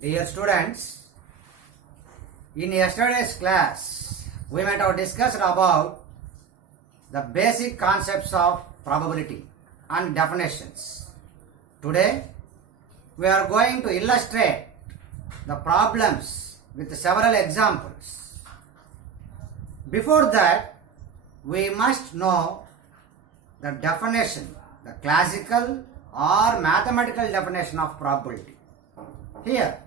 Dear students, in yesterday's class, we might have discussed about the basic concepts of probability and definitions. Today, we are going to illustrate the problems with several examples. Before that, we must know the definition, the classical or mathematical definition of probability. Here,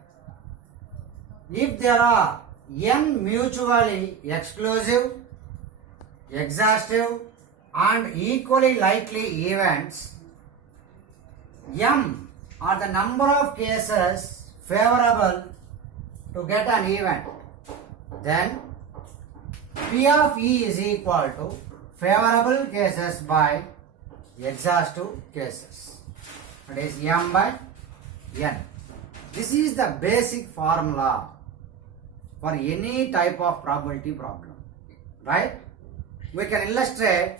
if there are n mutually exclusive, exhaustive and equally likely events, m are the number of cases favorable to get an event, then P of E is equal to favorable cases by exhaustive cases. That is m by n. This is the basic formula for any type of probability problem, right? We can illustrate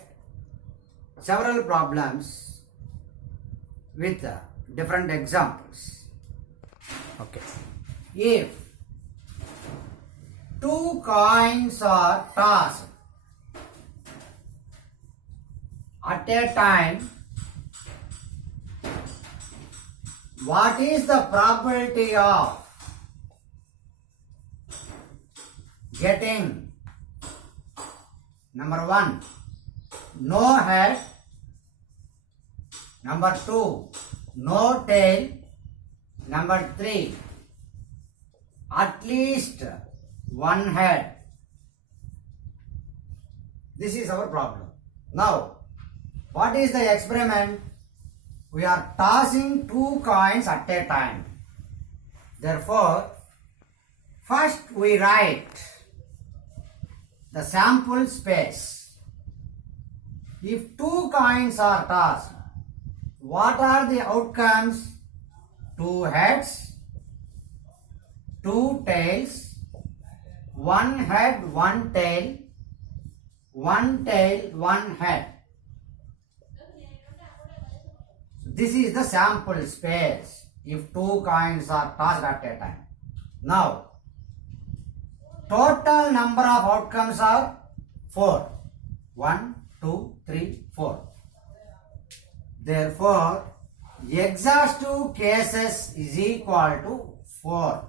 several problems with different examples. Okay. If two coins are tossed at a time, what is the probability of getting number 1, no head, number 2, no tail, number 3, at least one head? This is our problem. Now, what is the experiment? We are tossing two coins at a time. Therefore, first we write the sample space. If two coins are tossed, what are the outcomes? Two heads, two tails, one head, one tail, one tail, one head. This is the sample space if two coins are tossed at a time. Now, total number of outcomes are 4. 1, 2, 3, 4. Therefore, exhaustive cases is equal to 4.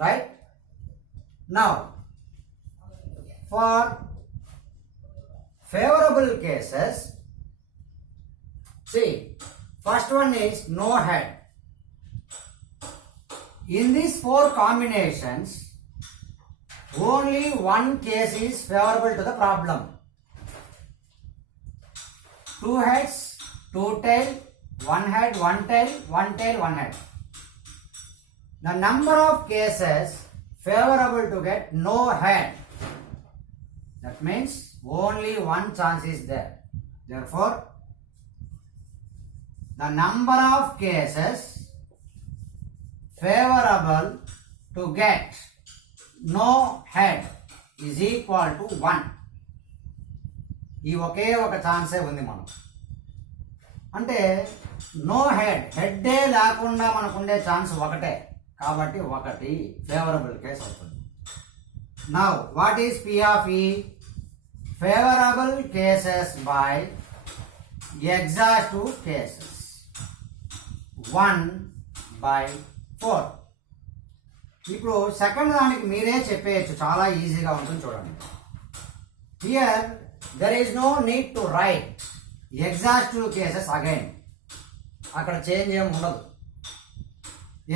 Right? Now, for favorable cases, see, first one is no head. In these 4 combinations, only one case is favorable to the problem. 2 heads, 2 tail, 1 head, 1 tail, 1 tail, 1 head. The number of cases favorable to get no head, that means only one chance is there. Therefore, the number of cases favorable to get no head is equal to 1. ఈ ఒకే ఒక ఛాన్సే ఉంది మనం అంటే నో హెడ్డే లేకుండా మనకుండే ఛాన్స్ ఒకటే కాబట్టి 1 ఫేవరబుల్ కేస్ అవుతుంది. Now what is P of E? Favourable cases by exhaustive cases 1/4. ఇప్పుడు సెకండ్ దానికి మీరే చెప్పేయచ్చు, చాలా ఈజీగా ఉంటుంది చూడండి. Here there is no need to write exhaustive cases again. అక్కడ చేంజ్ ఏమి ఉండదు.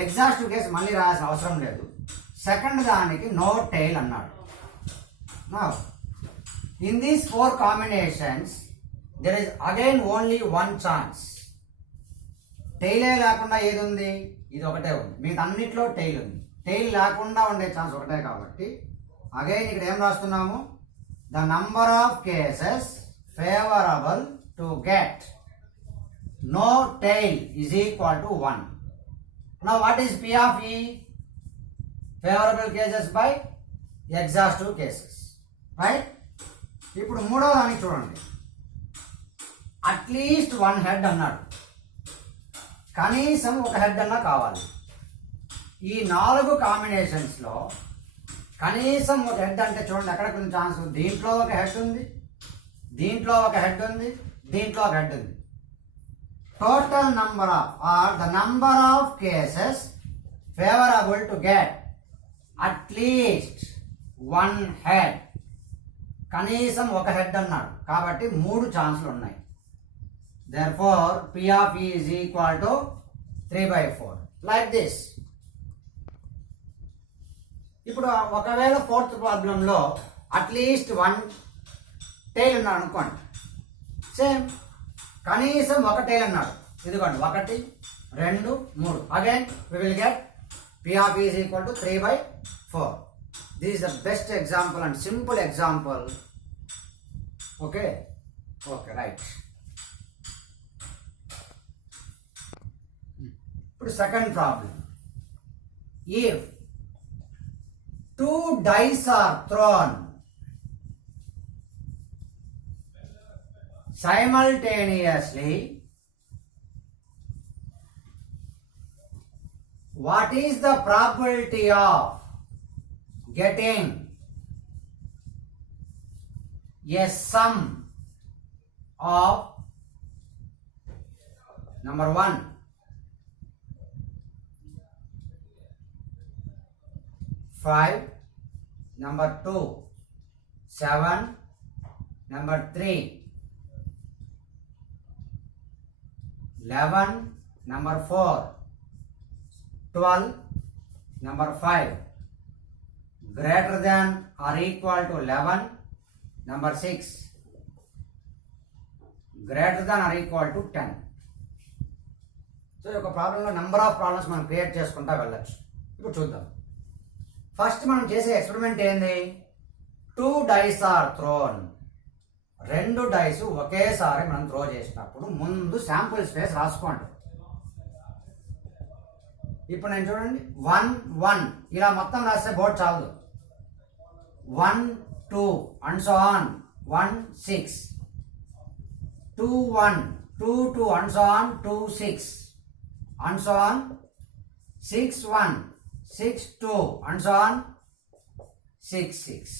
ఎగ్జాస్టివ్ కేసు మళ్ళీ రాయాల్సిన అవసరం లేదు. సెకండ్ దానికి నో టైల్ అన్నాడు. Now in these 4 combinations there is again only one chance. టైలే లేకుండా ఏది ఉంది? ఇది ఒకటే ఉంది. మీకు అన్నిట్లో టైల్ ఉంది. టైల్ లేకుండా ఉండే ఛాన్స్ ఒకటే కాబట్టి అగైన్ ఇక్కడ ఏం రాస్తున్నాము? The number of cases favourable to get no tail is equal to 1. Now what is P of E? Favourable cases by exhaustive cases, right? ఇప్పుడు మూడో దానికి చూడండి. అట్లీస్ట్ 1 హెడ్ అన్నాడు. కనీసం ఒక హెడ్ అన్నా కావాలి. ఈ 4 కాంబినేషన్స్లో కనీసం ఒక హెడ్ అంటే చూడండి ఎక్కడ కొంచెం ఛాన్స్, దీంట్లో ఒక హెడ్ ఉంది, దీంట్లో ఒక హెడ్ ఉంది, దీంట్లో ఒక హెడ్ ఉంది. Total number of or the number of cases favourable to get at least 1 head, కనీసం ఒక హెడ్ అన్నాడు కాబట్టి 3 ఛాన్సులు ఉన్నాయి. Therefore P of E is equal to 3/4 like this. ఇప్పుడు ఒకవేళ 4th ప్రాబ్లంలో అట్లీస్ట్ 1 టైల్ ఉన్నాడు అనుకోండి, సేమ్ కనీసం ఒక టైల్ అన్నాడు, ఇదిగోండి 1 2 3, again we will get P of E is equal to 3/4. This is the best example and simple example. Okay, right. ఇప్పుడు second problem. If 2 dice are thrown simultaneously, what is the probability of getting a sum of number 1 5, number 2 7, number 3 11, number 4 12, number 5 greater than or equal to 11, number 6 greater than or equal to 10. సో ఈ యొక్క ప్రాబ్లంలో number of problems మనం క్రియేట్ చేసుకుంటా వెళ్ళచ్చు. ఇప్పుడు చూద్దాం. ఫస్ట్ మనం చేసే ఎక్స్పెరిమెంట్ ఏంది, 2 dice ఆర్ థ్రోన్, 2 డైస్ ఒకేసారి మనం త్రో చేసినప్పుడు ముందు శాంపుల్ స్పేస్ రాసుకోండి. ఇప్పుడు నేను చూడండి 1 1 ఇలా మొత్తం రాస్తే బోర్డు చాలదు. 1 2 and so on 1 6, 2 1 2 2 and so on 2 6 and so on 6 1 6 2 and so on 6 6.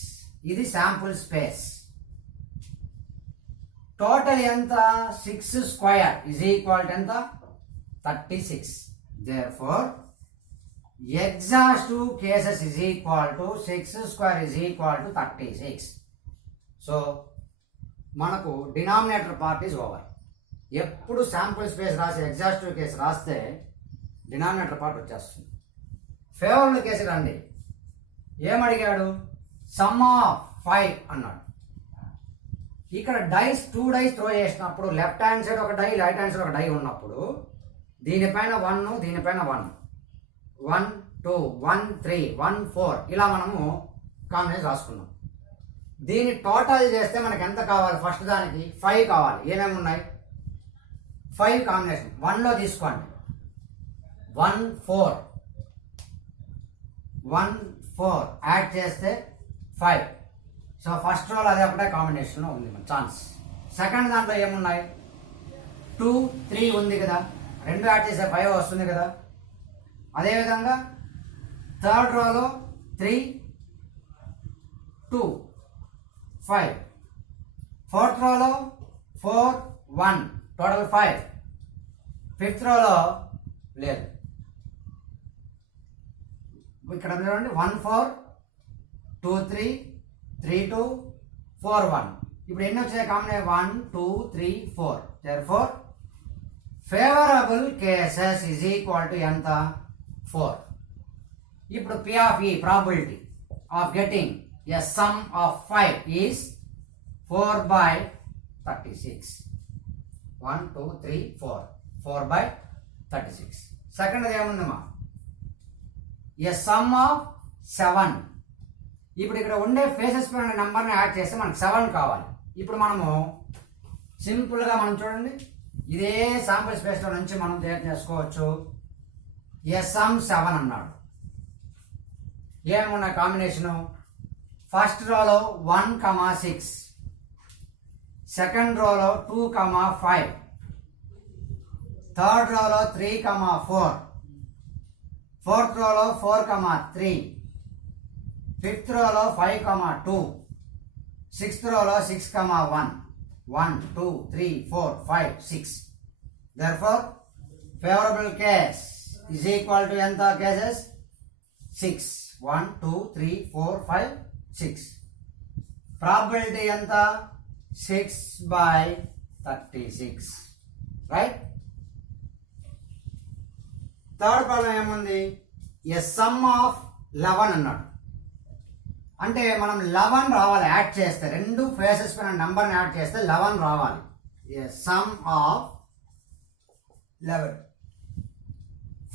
ఇది శాంపుల్ స్పేస్. టోటల్ ఎంత, 6 స్క్వేర్ ఇజ్ ఈక్వల్ టు ఎంత, 36. Therefore exhaustive cases is equal to 6 square is equal to 36. సో మనకు డినామినేటర్ పార్ట్ ఈజ్ ఓవర్. ఎప్పుడు sample space రాసి exhaustive case రాస్తే denominator part వచ్చేస్తుంది. Favourable case రండి, ఏమడిగాడు, సమ్ ఆఫ్ 5 అన్నాడు. ఇక్కడ డైస్ 2 డైస్ త్రో చేసినప్పుడు లెఫ్ట్ హ్యాండ్ సైడ్ ఒక డై, రైట్ హ్యాండ్ సైడ్ ఒక డై ఉన్నప్పుడు దీనిపైన 1 దీనిపైన 1 1 2 1 3 1 4 ఇలా మనము కాంబినేషన్ రాసుకున్నాం. దీన్ని టోటల్ చేస్తే మనకి ఎంత కావాలి, ఫస్ట్ దానికి 5 కావాలి. ఏమేమి ఉన్నాయి, 5 కాంబినేషన్ 1లో తీసుకోండి, 1 4 1 4 యాడ్ చేస్తే 5. సో ఫస్ట్ రోల్ అదే ఒకటే కాంబినేషన్లో ఉంది మన ఛాన్స్. సెకండ్ దాంట్లో ఏమున్నాయి, 2 3 ఉంది కదా, 2 యాడ్ చేస్తే 5 వస్తుంది కదా. అదేవిధంగా థర్డ్ రోలో 3 2 5, ఫోర్త్ రోలో 4 1 టోటల్ 5, ఫిఫ్త్ రోలో లేదు. ఇక్కడ చూడండి 1 4 2 3 3 2 4 1. ఇప్పుడు ఎన్ని వచ్చాయి కాంబినేషన్, 1 2 3 4. therefore favorable cases is equal to ఎంత, 4. ఇప్పుడు P of E probability of getting a sum of 5 is 4/36. 1 2 3 4 4/36. సెకండ్ ఏముందమ్మా, a sum of 7. ఇప్పుడు ఇక్కడ ఉండే ఫేసెస్ పైన నెంబర్ని యాడ్ చేస్తే మనకు 7 కావాలి. ఇప్పుడు మనము సింపుల్గా మనం చూడండి, ఇదే శాంపుల్ స్పేస్లో నుంచి మనం తయారు చేసుకోవచ్చు. సమ్ 7 అన్నాడు. ఏమున్న కాంబినేషను, ఫస్ట్ రోలో 1 6, సెకండ్ రోలో 2 5, థర్డ్ రోలో 3 4, 4th రోలో 4, 3, 5th రోలో 5, 2, 6th రోలో 6, 1, 1, 2, 3, 4, 5, 6. Therefore, favorable case is equal to ఎంత cases? 6. 1, 2, 3, 4, 5, 6. Probability ఎంత? 6/36. Right? థర్డ్ ప్రాబ్లం ఏముంది? ఎ సమ్ ఆఫ్ 11 అన్నాడు. అంటే మనం 11 రావాలి యాడ్ చేస్తే, రెండు ఫేసెస్ పైన నెంబర్ని యాడ్ చేస్తే 11 రావాలి. A some of 11.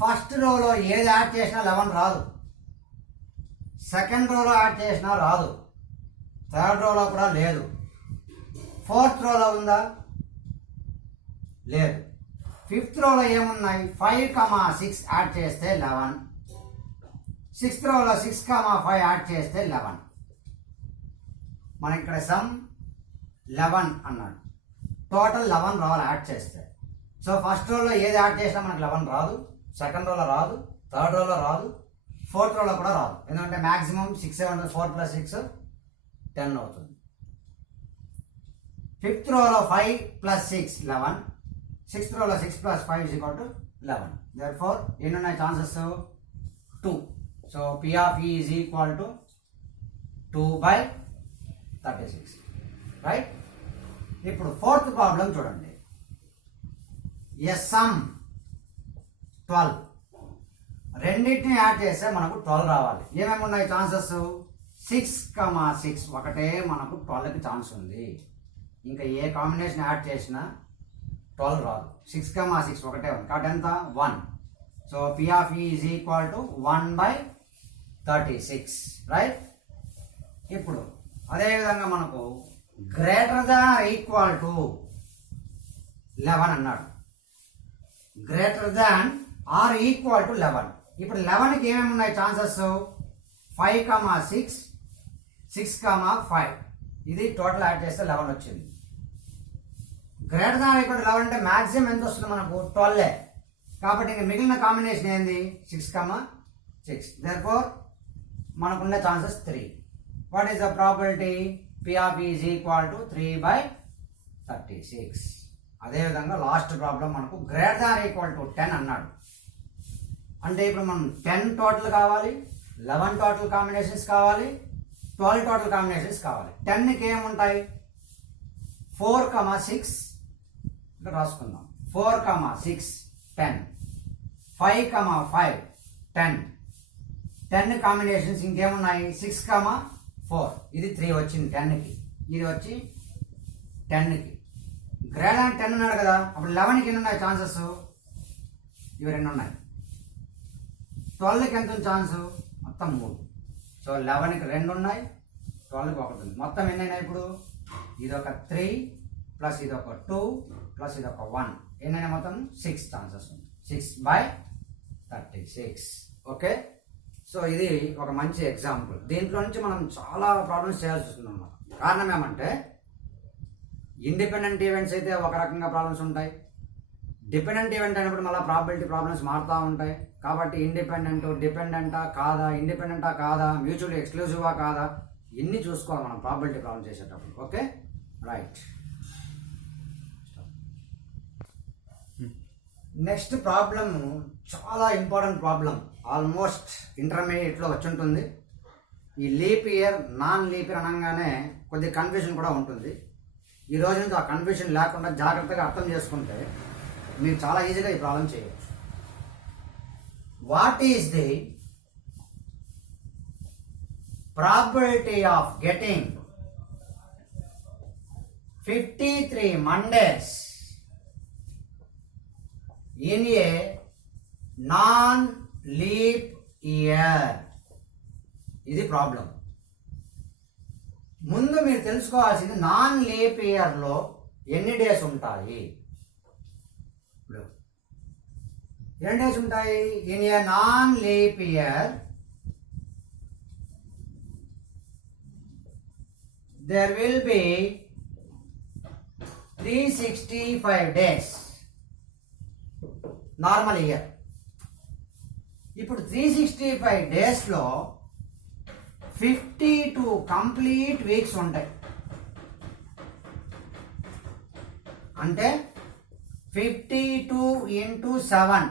ఫస్ట్ రోలో ఏది యాడ్ చేసినా 11 రాదు, సెకండ్ రోలో యాడ్ చేసినా రాదు, థర్డ్ రోలో కూడా లేదు. 4th రోలో ఉందా? లేదు. 5th రోలో ఏమున్నాయి? 5, 6 యాడ్ చేస్తే 11. 6th రోలో 6, 5 యాడ్ చేస్తే 11. మనకి ఇక్కడ సమ్ 11 అన్నాడు. టోటల్ 11 రావాలి యాడ్ చేస్తే. సో ఫస్ట్ రోలో ఏది యాడ్ చేసినా మనకి 11 రాదు, సెకండ్ రోలో రాదు, థర్డ్ రోలో రాదు, 4th రోలో కూడా రాదు. ఎందుకంటే మ్యాక్సిమం 6 ఉంటుంది. 4 + 6 10 అవుతుంది. 5th రోలో 5 + 6 11. 6th రోలో 6 + 5 = 11. Therefore, ఎన్ని ఉన్నాయి ఛాన్సెస్? 2. So P of E is equal to 2/36. రైట్? ఇప్పుడు 4th ప్రాబ్లం చూడండి. A some 12. రెండింటిని యాడ్ చేస్తే మనకు 12 రావాలి. ఏమేమి ఉన్నాయి ఛాన్సెస్? 6, 6 ఒకటే మనకు 12కి ఛాన్స్ ఉంది. ఇంకా ఏ కాంబినేషన్ యాడ్ చేసినా 12 రాదు. 6, 6 ఒకటే ఉంది కాబట్టి ఎంత? 1. So P of E is equal to 1/36. రైట్? ఇప్పుడు అదేవిధంగా మనకు greater than or equal to 11 అన్నాడు. Greater than or equal to 11. ఇప్పుడు 11కి ఏమేమి ఉన్నాయి ఛాన్సెస్? 5, 6, 6, 5. ఇది టోటల్ యాడ్ చేస్తే 11 వచ్చింది. గ్రేటర్ దాన్ ఈక్వల్ టు 11 అంటే మ్యాక్సిమం ఎంత వస్తుంది మనకు? 12. కాబట్టి ఇంక మిగిలిన కాంబినేషన్ ఏంది? 6, 6. Therefore, మనకున్న ఛాన్సెస్ 3. What is the probability? P of E is equal to 3/36. అదేవిధంగా లాస్ట్ ప్రాబ్లం మనకు గ్రేటర్ దాన్ ఈక్వల్ టు 10 అన్నాడు. అంటే ఇప్పుడు మనం 10 టోటల్ కావాలి, 11 టోటల్ కాంబినేషన్స్ కావాలి, 12 టోటల్ కాంబినేషన్స్ కావాలి. 10కి ఏముంటాయి? 4, 6 ఇక్కడ రాసుకుందాం. 4, 6 10. 5, 5 10. 10 కాంబినేషన్స్ ఇంకేమున్నాయి? 6, 4. ఇది 3 వచ్చింది 10కి. ఇది వచ్చి 10కి. గ్రేటర్ దాన్ 10 ఉన్నాడు కదా. అప్పుడు 11కి ఎన్ని ఉన్నాయి ఛాన్సెస్? ఇవి 2 ఉన్నాయి. 12కి ఎంత ఉంది ఛాన్స్? మొత్తం 3. సో 11కి 2 ఉన్నాయి, 12కి 1 ఉంది. మొత్తం ఎన్ని అయినాయి ఇప్పుడు? ఇదొక 3 ప్లస్ ఇదొక 2 ప్లస్ ఇదొక 1. ఎన్నైనా మొత్తం 6 ఛాన్సెస్ ఉంది. 6/36. ఓకే. సో ఇది ఒక మంచి ఎగ్జాంపుల్. దీంట్లో నుంచి మనం చాలా ప్రాబ్లమ్స్ చేయాల్సి వస్తుంది అన్నమాట. కారణం ఏమంటే ఇండిపెండెంట్ ఈవెంట్స్ అయితే ఒక రకంగా ప్రాబ్లమ్స్ ఉంటాయి, డిపెండెంట్ ఈవెంట్ అయినప్పుడు మళ్ళీ ప్రాబిలిటీ ప్రాబ్లమ్స్ మారుతూ ఉంటాయి. కాబట్టి డిపెండెంటా కాదా, ఇండిపెండెంటా కాదా, మ్యూచువల్లీ ఎక్స్క్లూజివా కాదా, ఇన్ని చూసుకోవాలి మనం ప్రాబిలిటీ ప్రాబ్లం చేసేటప్పుడు. Okay, right. నెక్స్ట్ ప్రాబ్లం చాలా ఇంపార్టెంట్ ప్రాబ్లం. ఆల్మోస్ట్ ఇంటర్మీడియట్లో వచ్చి ఉంటుంది. ఈ leap year, non leap year అనగానే కొద్ది కన్ఫ్యూజన్ కూడా ఉంటుంది. ఈ రోజు నుంచి ఆ కన్ఫ్యూజన్ లేకుండా జాగ్రత్తగా అర్థం చేసుకుంటే మీరు చాలా ఈజీగా ఈ ప్రాబ్లం చేయవచ్చు. What is the probability of getting 53 Mondays in a non-leap year? ఇది ప్రాబ్లం. ముందు మీరు తెలుసుకోవాల్సింది నాన్ లీప్ ఇయర్లో ఎన్ని డేస్ ఉంటాయి. ఎన్ని డేస్ ఉంటాయి? In a non leap year there will be 365 days. Normal year. ఇప్పుడు 365 డేస్లో 52 కంప్లీట్ వీక్స్ ఉంటాయి. అంటే 52 into 7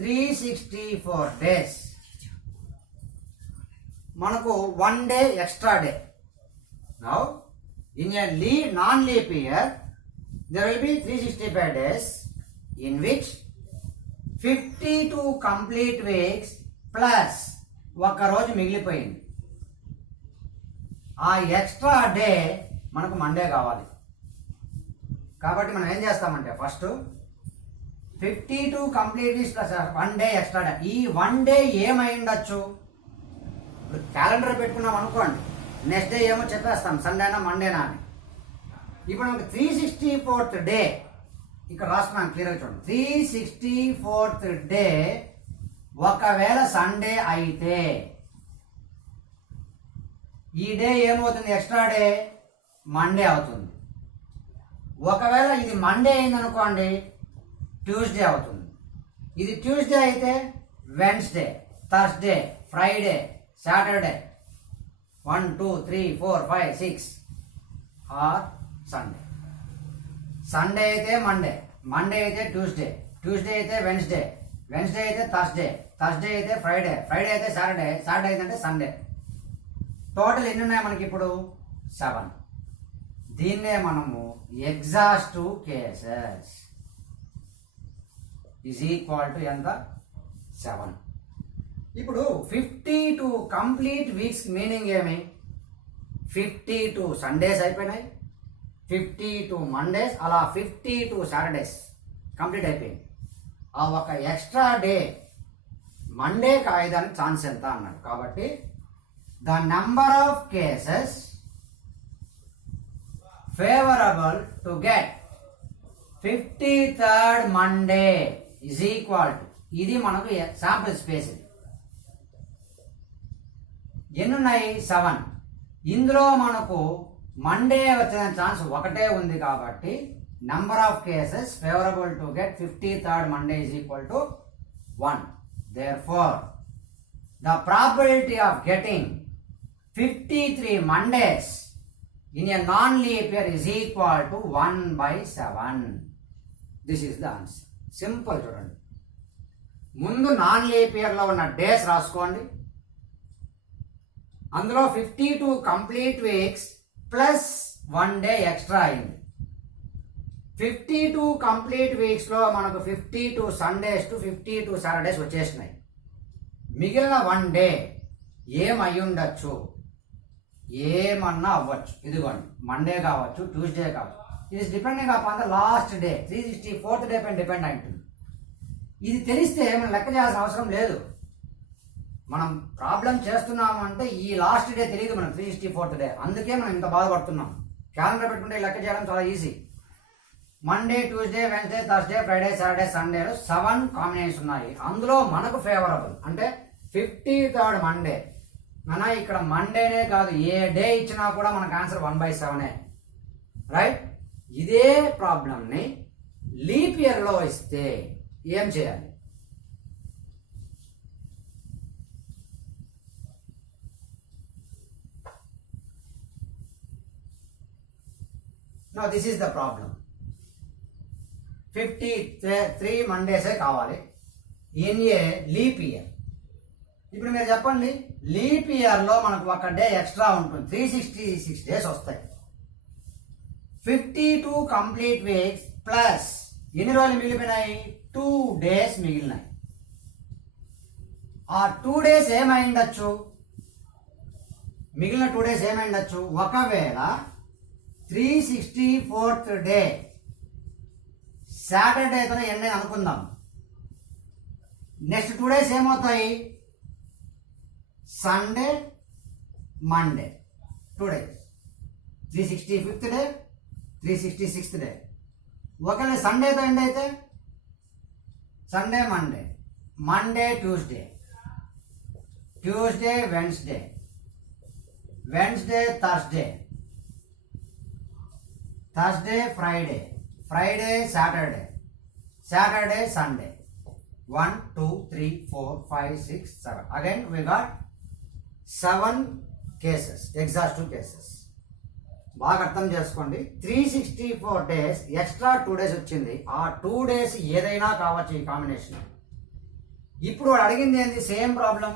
364 డేస్. మనకు 1 day extra day. Now in a non-leap year there will be 365 days in which 52 complete weeks plus ఒక రోజు మిగిలిపోయింది. ఆ ఎక్స్ట్రా డే మనకు మండే కావాలి. కాబట్టి మనం ఏం చేస్తామంటే ఫస్ట్ 52 complete weeks plus 1 day extra day. ఈ 1 డే ఏమై ఉండొచ్చు? ఇప్పుడు క్యాలెండర్ పెట్టుకున్నాం అనుకోండి, నెక్స్ట్ డే ఏమో చెప్పేస్తాం, సండేనా మండేనా అని. ఇప్పుడు మనకు 364th డే ఇక్కడ రాస్తున్నాను క్లియర్గా చూడండి. 364th డే ఒకవేళ సండే అయితే ఈ డే ఏమవుతుంది? ఎక్స్ట్రా డే మండే అవుతుంది. ఒకవేళ ఇది మండే అయిందనుకోండి, ట్యూస్డే అవుతుంది. ఇది ట్యూస్డే అయితే Wednesday, Thursday, Friday, Saturday, 1 2 3 4 5 6 or Sunday. Sunday అయితే మండే, మండే అయితే ట్యూస్డే, ట్యూస్డే అయితే వెన్స్డే, వెన్స్డే అయితే థర్స్డే, థర్స్డే అయితే ఫ్రైడే, ఫ్రైడే అయితే సాటర్డే, సాటర్డే అయితే సండే. టోటల్ ఎన్ని ఉన్నాయి మనకి ఇప్పుడు? 7. దీన్నే మనము exhaustive cases is equal to ఎంత? 7. ఇప్పుడు 52 కంప్లీట్ వీక్స్ మీనింగ్ ఏమి? 52 సండేస్ అయిపోయినాయి, 52 మండేస్, అలా 52 సాటర్డేస్ కంప్లీట్ అయిపోయింది. ఆ ఒక ఎక్స్ట్రా డే మండే కాయడానికి ఛాన్స్ ఎంత అన్నాడు. కాబట్టి the number of cases favourable to get 53rd Monday is equal to, ఇది మనకు శాంపుల్ స్పేస్. ఎన్నున్నాయి? 7. ఇందులో మనకు మండే వచ్చిన ఛాన్స్ ఒకటే ఉంది. కాబట్టి number of cases favourable to get 53rd Monday is equal to 1. Therefore, the probability of getting 53 Mondays in a non-leap year is equal to 1/7. This is the answer. Simple చూడండి. ముందు non leap year లో ఉన్న డేస్ రాసుకోండి. అందులో 52 complete weeks plus 1 day extra అయింది. 52 complete weeks లో మనకు 52 Sundays to 52 సాటర్డేస్ వచ్చేసినాయి. మిగిలిన 1 డే ఏమై ఉండొచ్చు? ఏమన్నా అవ్వచ్చు. ఇదిగోండి, మండే కావచ్చు, ట్యూస్డే కావచ్చు. ఇది depending upon the last day, 364th day పైన డిపెండ్ అయి ఉంటుంది. ఇది తెలిస్తే మనం లెక్క చేయాల్సిన అవసరం లేదు. మనం ప్రాబ్లం చేస్తున్నాము అంటే ఈ లాస్ట్ డే తెలియదు మనం, 364th డే. అందుకే మనం ఇంత బాధపడుతున్నాం. క్యాలెండర్ పెట్టుకుంటే లెక్క చేయడం చాలా easy. Monday, Tuesday, Wednesday, Thursday, Friday, Saturday, సండేలో 7 కాంబినేషన్ ఉన్నాయి. అందులో మనకు ఫేవరబుల్ అంటే 53rd మండే. మన ఇక్కడ మండేనే కాదు, ఏ డే ఇచ్చినా కూడా మనకు ఆన్సర్ 1/7. రైట్? ఇదే ప్రాబ్లంని లీప్ ఇయర్ లో ఇస్తే ఏం చేయాలి? Now this is the problem. 53 మండేసే కావాలి ఇన్ ఏ లీప్ ఇయర్. ఇప్పుడు మీరు చెప్పండి, లీప్ ఇయర్ లో మనకు ఒక డే ఎక్స్ట్రా ఉంటుంది, 366 డేస్ వస్తాయి. 52 కంప్లీట్ వీక్స్ ప్లస్ ఎన్ని రోజులు మిగిలిపోయినాయి? 2 డేస్ మిగిలినాయి. ఆ 2 డేస్ ఏమై ఉండొచ్చు? మిగిలిన 2 డేస్ ఏమై ఉండొచ్చు? ఒకవేళ 364th డే సాటర్డేతోనే ఎండ్ అని అనుకుందాం. నెక్స్ట్ 2 డేస్ ఏమవుతాయి? Sunday, Monday, 2 days. 365th day, 366th day. ఒకవేళ సండేతో ఎండ్ అయితే Sunday, Monday, Monday, Tuesday, Tuesday, Wednesday, Wednesday, Thursday, Thursday, Friday, Friday, Saturday, Saturday, Sunday. 1 2 3 4 5 6 7. Again we got 7 cases, exhaustive cases. బాగా అర్థం చేసుకోండి. 364 డేస్ ఎక్స్ట్రా 2 డేస్ వచ్చింది. ఆ 2 డేస్ ఏదైనా కావచ్చు ఈ కాంబినేషన్. ఇప్పుడు వాడు అడిగింది ఏంది? Same problem.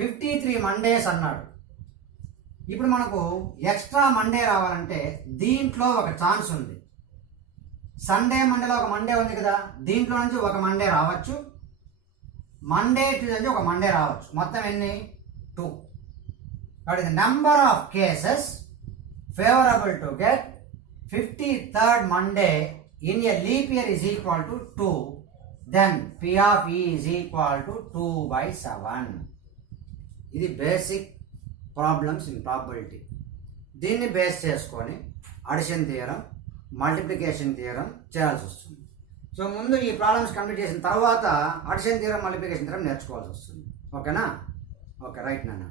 53 మండేస్ అన్నాడు. ఇప్పుడు మనకు ఎక్స్ట్రా మండే రావాలంటే దీంట్లో ఒక ఛాన్స్ ఉంది. సండే మండేలో ఒక మండే ఉంది కదా, దీంట్లో నుంచి ఒక మండే రావచ్చు, మండే నుంచి ఒక మండే రావచ్చు. మొత్తం ఎన్ని? 2. That is the number of cases favorable to get 53rd Monday in a leap year is equal to 2. Then P of E is equal to 2/7. ఇది బేసిక్ ప్రాబ్లమ్స్ ఇన్ ప్రాబబిలిటీ. దీన్ని బేస్ చేసుకొని అడిషన్ థియరం, మల్టిప్లికేషన్ థియరం చేయాల్సి వస్తుంది. సో ముందు ఈ problems complete చేసిన తర్వాత addition theorem, multiplication theorem నేర్చుకోవాల్సి వస్తుంది. ఓకేనా? ఓకే, రైట్ నాన్న.